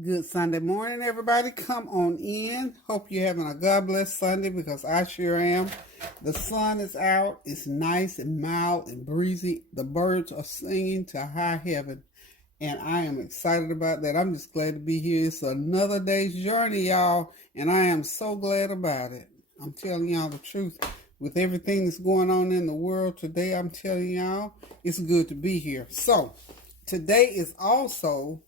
Good Sunday morning, everybody. Come on in. Hope you're having a God bless Sunday because I sure am. The sun is out. It's nice and mild and breezy. The birds are singing to high heaven, and I am excited about that. I'm just glad to be here. It's another day's journey, y'all, and I am so glad about it. I'm telling y'all the truth. With everything that's going on in the world today, I'm telling y'all, it's good to be here. So, today is also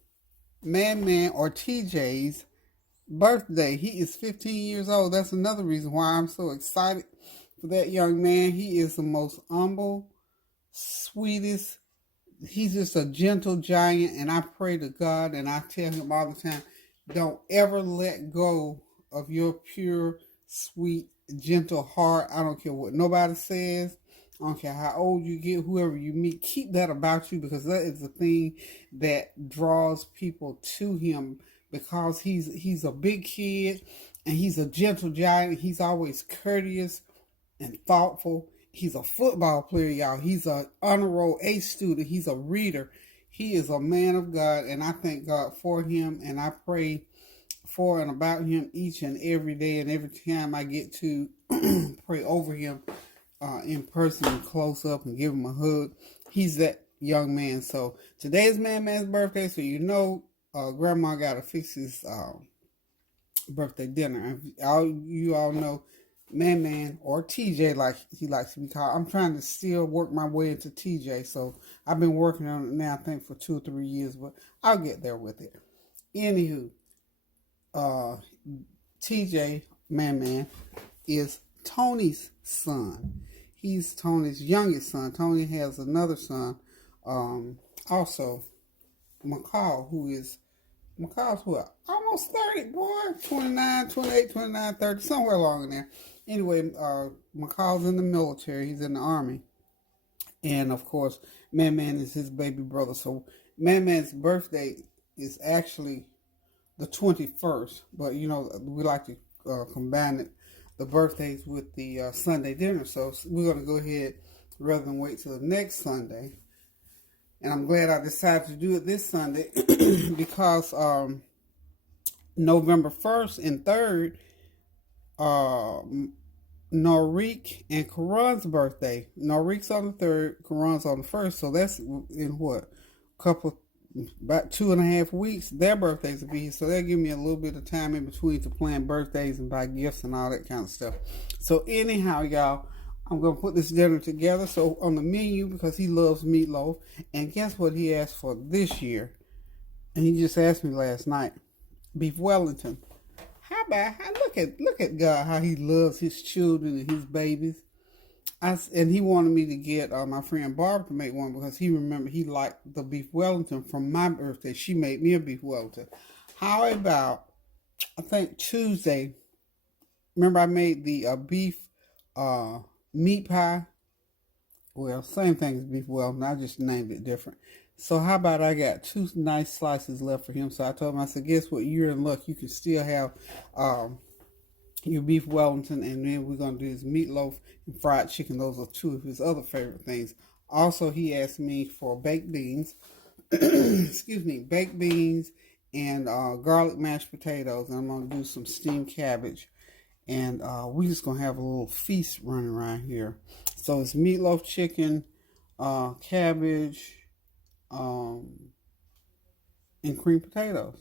Man or TJ's birthday. He is 15 years old. That's another reason why I'm so excited for that young man. He is the most humble, sweetest. He's just a gentle giant, and I pray to God and I tell him all the time, don't ever let go of your pure, sweet, gentle heart. I don't care what nobody says. I don't care how old you get, whoever you meet, keep that about you because that is the thing that draws people to him because he's a big kid and he's a gentle giant. He's always courteous and thoughtful. He's a football player, y'all. He's an honor roll A student. He's a reader. He is a man of God, and I thank God for him, and I pray for and about him each and every day, and every time I get to pray over him in person and close up and give him a hug. He's that young man. So today is Man's birthday, so Grandma got to fix his birthday dinner. You all know Man or TJ, like he likes to be called. I'm trying to still work my way into TJ, so I've been working on it now, I think, for 2 or 3 years, but I'll get there with it. Anywho, TJ, Man, is Tony's son. He's Tony's youngest son. Tony has another son, also McCall, McCall's what? Almost 30, boy. 29, 28, 29, 30, somewhere along in there. Anyway, McCall's in the military. He's in the Army. And, of course, Man is his baby brother. So, Man's birthday is actually the 21st. But, we like to combine it, the birthdays with the Sunday dinner. So we're going to go ahead rather than wait till the next Sunday. And I'm glad I decided to do it this Sunday because November 1st and 3rd, Norik and Karan's birthday. Norik's on the 3rd, Karan's on the 1st. So that's in about 2.5 weeks, their birthdays will be here. So they'll give me a little bit of time in between to plan birthdays and buy gifts and all that kind of stuff. So anyhow, y'all, I'm going to put this dinner together. So on the menu, because he loves meatloaf, and guess what he asked for this year? And he just asked me last night, beef Wellington. Look at God, how he loves his children and his babies. And he wanted me to get my friend Barb to make one because he remembered he liked the beef Wellington from my birthday. She made me a beef Wellington. How about, I think Tuesday, remember I made the beef meat pie? Well, same thing as beef Wellington. I just named it different. So how about I got 2 nice slices left for him. So I told him, I said, guess what? You're in luck. You can still have your beef Wellington, and then we're going to do his meatloaf and fried chicken. Those are 2 of his other favorite things. Also, he asked me for baked beans, baked beans and garlic mashed potatoes. And I'm going to do some steamed cabbage. And we're just going to have a little feast running around here. So it's meatloaf, chicken, cabbage, and cream potatoes.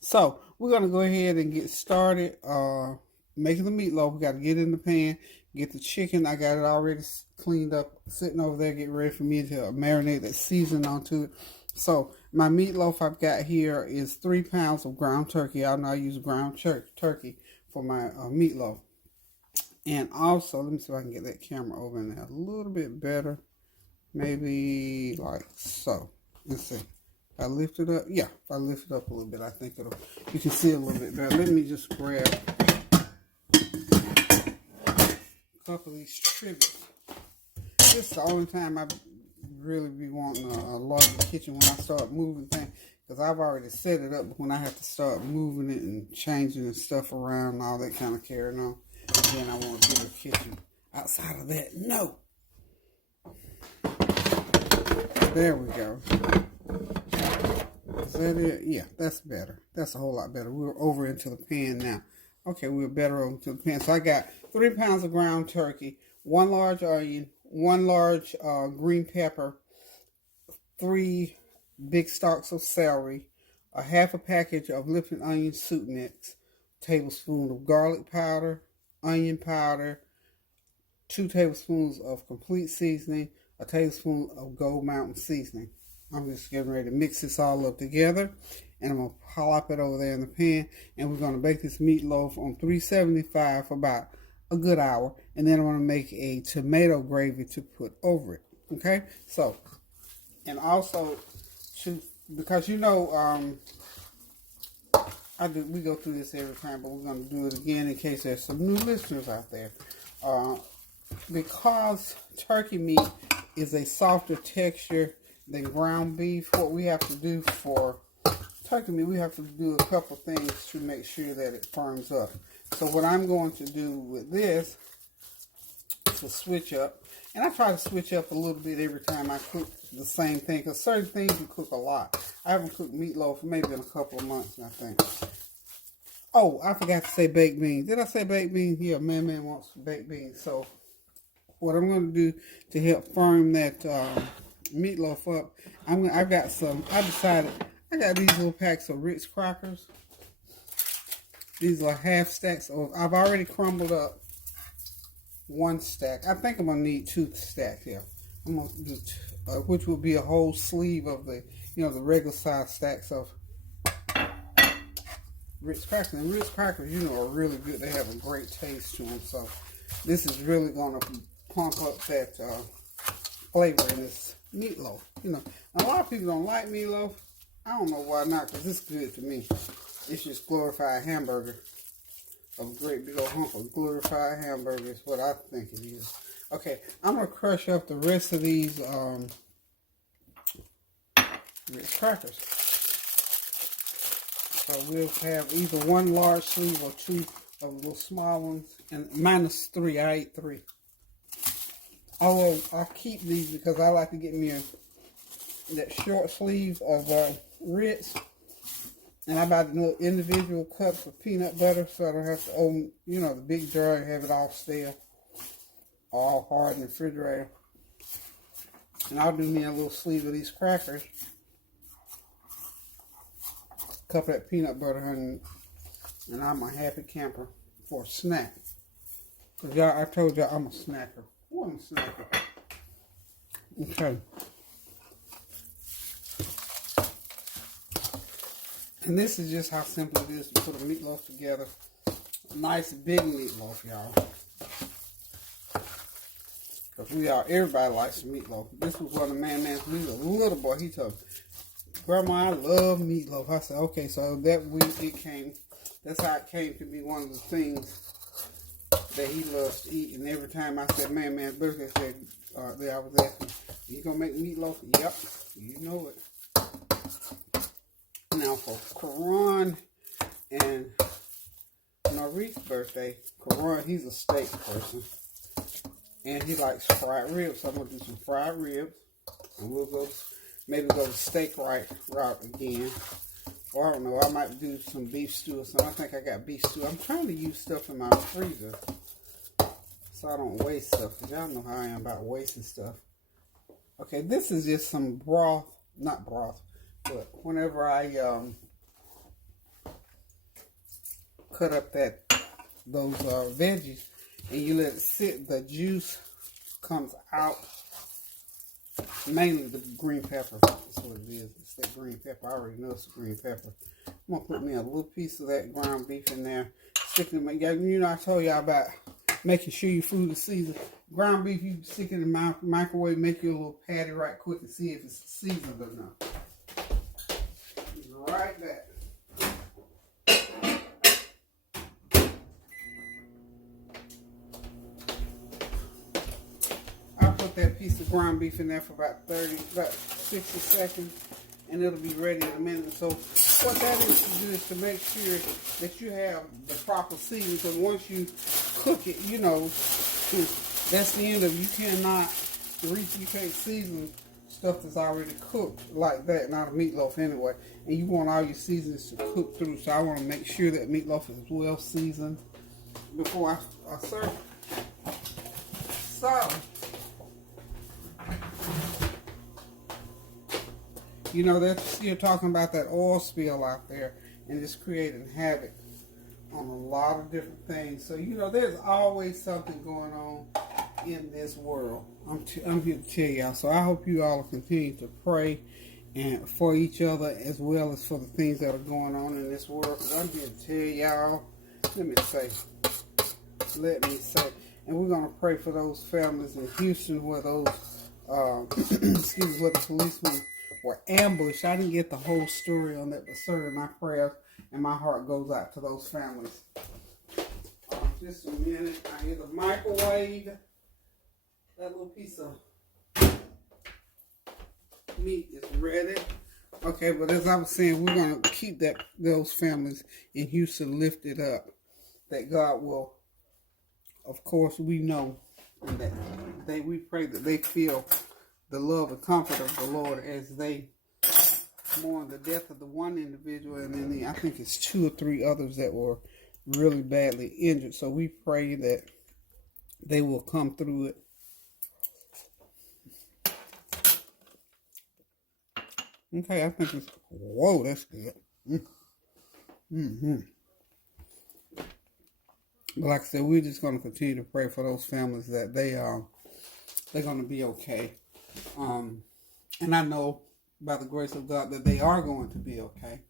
So we're going to go ahead and get started making the meatloaf. We got to get in the pan, get the chicken. I got it already cleaned up, sitting over there, getting ready for me to marinate that seasoning onto it. So my meatloaf I've got here is 3 pounds of ground turkey. I know I use ground turkey for my meatloaf. And also, let me see if I can get that camera over in there a little bit better. Maybe like so. Let's see. If I lift it up, if I lift it up a little bit, I think you can see it a little bit better. Let me just grab a couple of these trivets. This is the only time I really be wanting a larger kitchen, when I start moving things, because I've already set it up, but when I have to start moving it and changing the stuff around and all that kind of carrying on, then I want to get a kitchen. Outside of that, no. There we go. Is that it? Yeah, that's better. That's a whole lot better. We're over into the pan now. Okay, we're better over to the pan. So I got 3 pounds of ground turkey, 1 large onion, 1 large green pepper, 3 big stalks of celery, a half a package of Lipton onion soup mix, tablespoon of garlic powder, onion powder, 2 tablespoons of complete seasoning, a tablespoon of Gold Mountain seasoning. I'm just getting ready to mix this all up together, and I'm going to plop it over there in the pan, and we're going to bake this meatloaf on 375 for about a good hour, and then I'm going to make a tomato gravy to put over it. Okay, so, and also, because you know, we go through this every time, but we're going to do it again in case there's some new listeners out there. Because turkey meat is a softer texture than ground beef, what we have to do for turkey meat, we have to do a couple things to make sure that it firms up. So what I'm going to do with this is to switch up, and I try to switch up a little bit every time I cook the same thing, because certain things you cook a lot. I haven't cooked meatloaf for maybe in a couple of months, I think. Oh, I forgot to say baked beans. Did I say baked beans? Yeah, man wants baked beans. So what I'm going to do to help firm that meatloaf up, I got these little packs of Ritz crackers. These are half stacks of, I've already crumbled up 1 stack. I think I'm going to need 2 stacks here. I'm going to do which will be a whole sleeve of the, the regular size stacks of Ritz crackers. And Ritz crackers, are really good. They have a great taste to them. So this is really going to pump up that flavor in this meatloaf. A lot of people don't like meatloaf. I don't know why not, because it's good to me. It's just glorified hamburger. A great big old hump of glorified hamburger is what I think it is. Okay, I'm going to crush up the rest of these Ritz crackers. So we'll have either 1 large sleeve or 2 of the little small ones. And minus 3, I ate 3. Although I keep these because I like to get me that short sleeve of Ritz. And I buy the little individual cups of peanut butter so I don't have to open, the big jar and have it all stale, all hard in the refrigerator. And I'll do me a little sleeve of these crackers. Cup of that peanut butter, honey, and I'm a happy camper for a snack. Because I told y'all I'm a snacker. Oh, I'm a snacker. Okay. And this is just how simple it is to put a meatloaf together. A nice big meatloaf, y'all. Because everybody likes meatloaf. This was one of the man's, he was a little boy, he told me, Grandma, I love meatloaf. I said, okay, so that week that's how it came to be one of the things that he loves to eat. And every time I said, man's birthday, I was asking, you gonna make meatloaf? Yep, you know it. Now for Karan and Maurice's birthday, Karan, he's a steak person. And he likes fried ribs, so I'm gonna do some fried ribs. And we'll maybe go the steak route again. Or I don't know, I might do some beef stew or something. I think I got beef stew. I'm trying to use stuff in my freezer so I don't waste stuff. Because y'all know how I am about wasting stuff. Okay, this is just some broth. Not broth, but whenever I cut up those veggies and you let it sit, the juice comes out. Mainly the green pepper. That's what it is. It's that green pepper. I already know it's green pepper. I'm going to put me a little piece of that ground beef in there. Sticking in my, I told y'all about making sure your food is seasoned. Ground beef, you stick it in the microwave, make your little patty right quick and see if it's seasoned or not. Right back. That piece of ground beef in there for about 60 seconds, and it'll be ready in a minute. So what that is to do is to make sure that you have the proper seasoning, because once you cook it, that's the end of it. You can't season stuff that's already cooked like that, not a meatloaf anyway. And you want all your seasonings to cook through. So I want to make sure that meatloaf is well seasoned before I serve it. So, you know, they're still talking about that oil spill out there, and it's creating havoc on a lot of different things. So, you know, there's always something going on in this world. I'm here to tell y'all. So I hope you all continue to pray and for each other as well as for the things that are going on in this world. Because I'm here to tell y'all, let me say, and we're going to pray for those families in Houston where those, where the policemen were ambushed. I didn't get the whole story on that, but certainly my prayers and my heart goes out to those families. Just a minute. I hear the microwave. That little piece of meat is ready. Okay, but as I was saying, we're going to keep those families in Houston lifted up. That God will, of course, we know that we pray that they feel the love and comfort of the Lord as they mourn the death of the one individual, and then I think it's 2 or 3 others that were really badly injured. So we pray that they will come through it. Okay, I think it's, whoa, that's good. But like I said, we're just going to continue to pray for those families that they're going to be okay. And I know by the grace of God that they are going to be okay.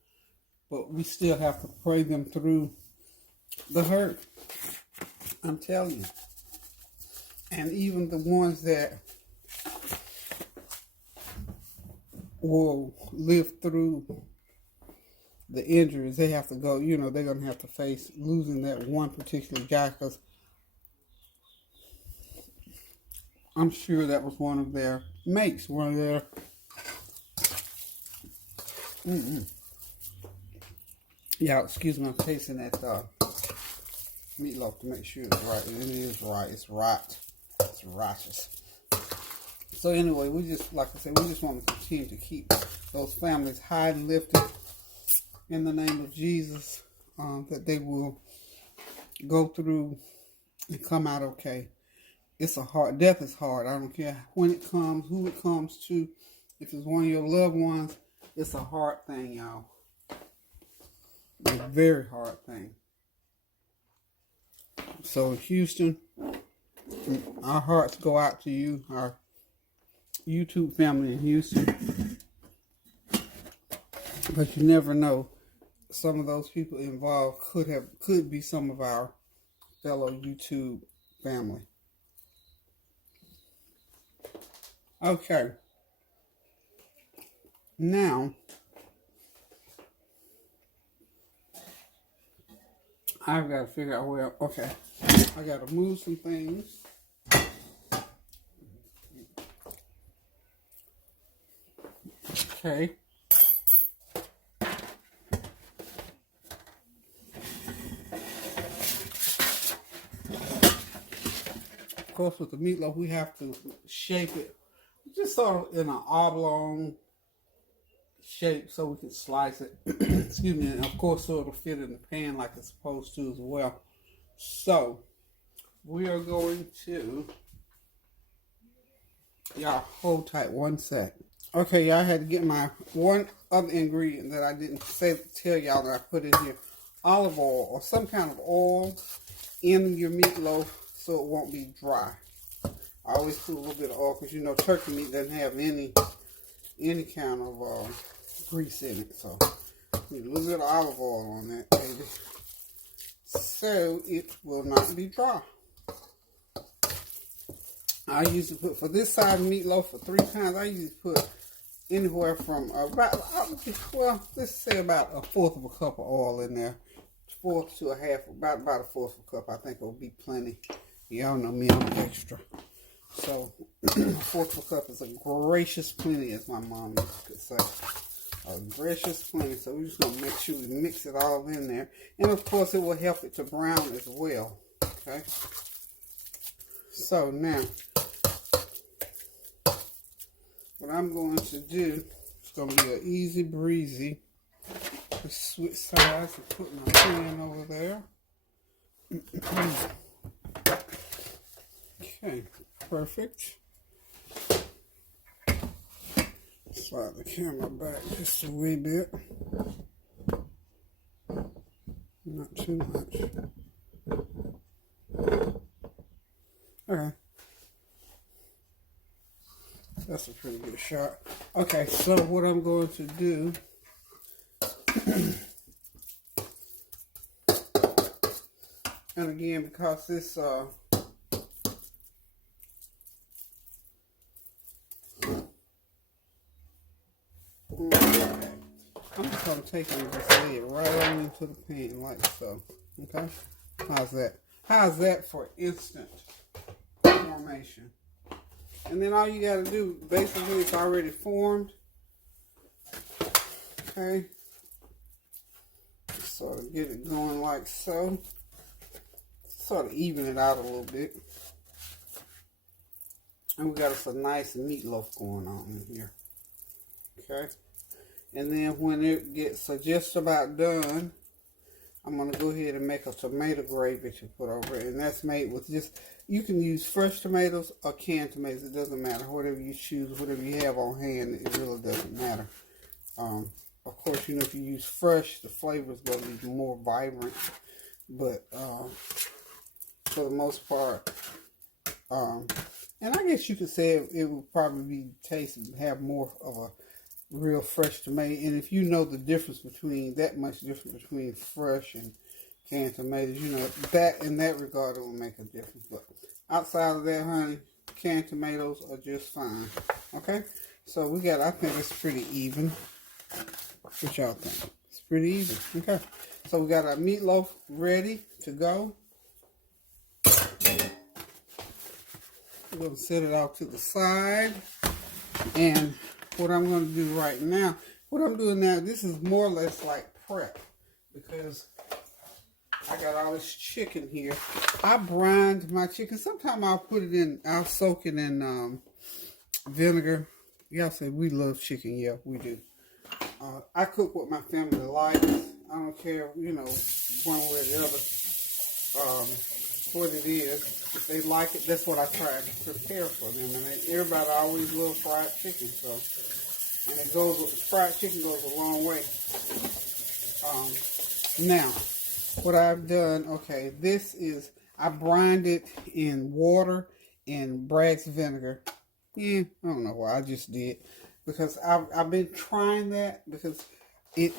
But we still have to pray them through the hurt. I'm telling you. And even the ones that will live through the injuries, they have to go, you know, they're going to have to face losing that one particular guy, because I'm sure that was one of their mates, one of their yeah, excuse me, I'm tasting that meatloaf to make sure it's right. It is right. It's right. It's righteous. So anyway, we just, like I said, we just want to continue to keep those families high and lifted in the name of Jesus, that they will go through and come out okay. It's a hard, death is hard. I don't care when it comes, who it comes to. If it's one of your loved ones, it's a hard thing, y'all. It's a very hard thing. So Houston, our hearts go out to you, our YouTube family in Houston. But you never know. Some of those people involved could be some of our fellow YouTube family. Okay. Now, I've got to figure out where, okay, I got to move some things. Okay. Of course, with the meatloaf, we have to shape it just sort of in an oblong shape so we can slice it. Excuse me. And of course, so it'll fit in the pan like it's supposed to as well. So, we are going to, y'all hold tight one sec. Okay, y'all, I had to get my one other ingredient that I didn't tell y'all that I put in here. Olive oil or some kind of oil in your meatloaf so it won't be dry. I always put a little bit of oil because you know turkey meat doesn't have any kind of grease in it. So need a little bit of olive oil on that, baby, so it will not be dry. I usually put, for this size of meatloaf, for 3 pounds, I usually put anywhere from about, well, let's say about 1/4 of a cup of oil in there. 1/4 to a half, about 1/4 of a cup. I think it will be plenty. Y'all know me, I'm extra. So, 1/4 of a cup is a gracious plenty, as my mom used to say. A gracious plenty. So we're just going to make sure we mix it all in there. And of course, it will help it to brown as well. Okay. So now, what I'm going to do, it's going to be an easy breezy. Just switch sides and put my pan over there. Okay, perfect. Slide the camera back just a wee bit. Not too much. Okay. That's a pretty good shot. Okay, so what I'm going to do and again, because this I'm just going to take it and just lay it right on into the pan like so. Okay? How's that? How's that for instant formation? And then all you got to do, basically it's already formed. Okay? Sort of get it going like so. Sort of even it out a little bit. And we got us a nice meatloaf going on in here. Okay? And then when it gets just about done, I'm going to go ahead and make a tomato gravy to put over it. And that's made with just, you can use fresh tomatoes or canned tomatoes. It doesn't matter. Whatever you choose, whatever you have on hand, it really doesn't matter. Of course, you know, if you use fresh, the flavor is going to be more vibrant. But for the most part, and I guess you could say it would probably be taste and have more of a real fresh tomato. And if you know the difference between, that much difference between fresh and canned tomatoes, you know, that in that regard, it will make a difference. But outside of that, honey, canned tomatoes are just fine. Okay? So we got, I think it's pretty even. What y'all think? It's pretty even. Okay. So we got our meatloaf ready to go. We're going to set it out to the side. And what I'm going to do right now, what I'm doing now, this is more or less like prep. Because I got all this chicken here. I brined my chicken. Sometimes I'll put it in, I'll soak it in vinegar. Y'all say we love chicken. Yeah, we do. I cook what my family likes. I don't care, you know, one way or the other, what it is. If they like it, that's what I try to prepare for them. And everybody always loves fried chicken, so, and it goes, fried chicken goes a long way. Now, what I've done, okay, this is, I brined it in water and Bragg's vinegar. Yeah, I don't know why, I just did. Because I've been trying that, because it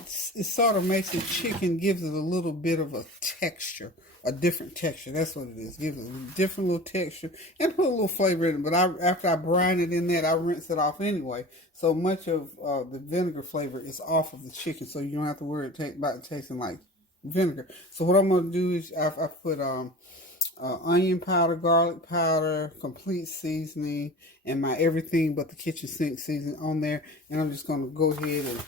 sort of makes the chicken, gives it a little bit of a texture, a different texture. That's what it is. Gives it a different little texture and put a little flavor in it. But after I brine it in that, I rinse it off anyway. So much of the vinegar flavor is off of the chicken, so you don't have to worry about it tasting like vinegar. So what I'm going to do is I put onion powder, garlic powder, complete seasoning, and my everything but the kitchen sink seasoning on there. And I'm just going to go ahead and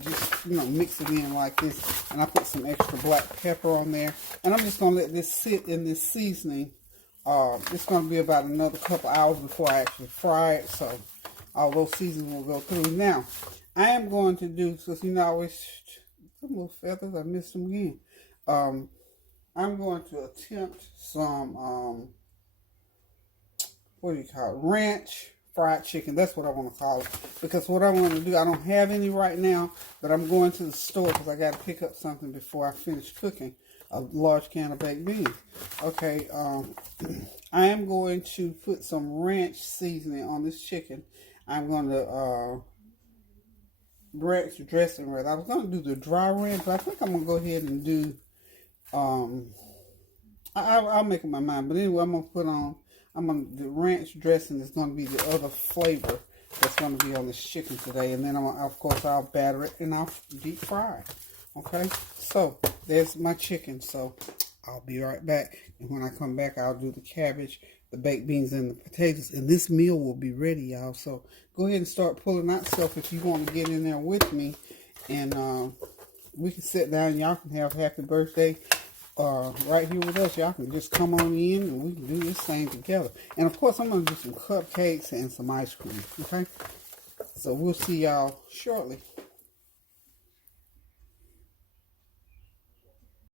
just, you know, mix it in like this. And I put some extra black pepper on there. And I'm just going to let this sit in this seasoning. It's going to be about another couple hours before I actually fry it. So all those seasonings will go through. Now, I am going to do, because you know, I always, some little feathers, I missed them again. I'm going to attempt some, what do you call it? Ranch fried chicken. That's what I want to call it. Because what I want to do, I don't have any right now, but I'm going to the store because I got to pick up something before I finish cooking a large can of baked beans. Okay, I am going to put some ranch seasoning on this chicken. I'm going to dressing rather. I was going to do the dry ranch, but I think I'm going to go ahead and do I'll make up my mind, but anyway, the ranch dressing is going to be the other flavor that's going to be on this chicken today, and then of course I'll batter it and I'll deep fry it. Okay, so there's my chicken, so I'll be right back, and when I come back I'll do the cabbage, the baked beans, and the potatoes, and this meal will be ready, y'all. So go ahead and start pulling out stuff if you want to get in there with me, and we can sit down. Y'all can have happy birthday right here with us. Y'all can just come on in and we can do this thing together. And of course, I'm going to do some cupcakes and some ice cream. Okay? So we'll see y'all shortly.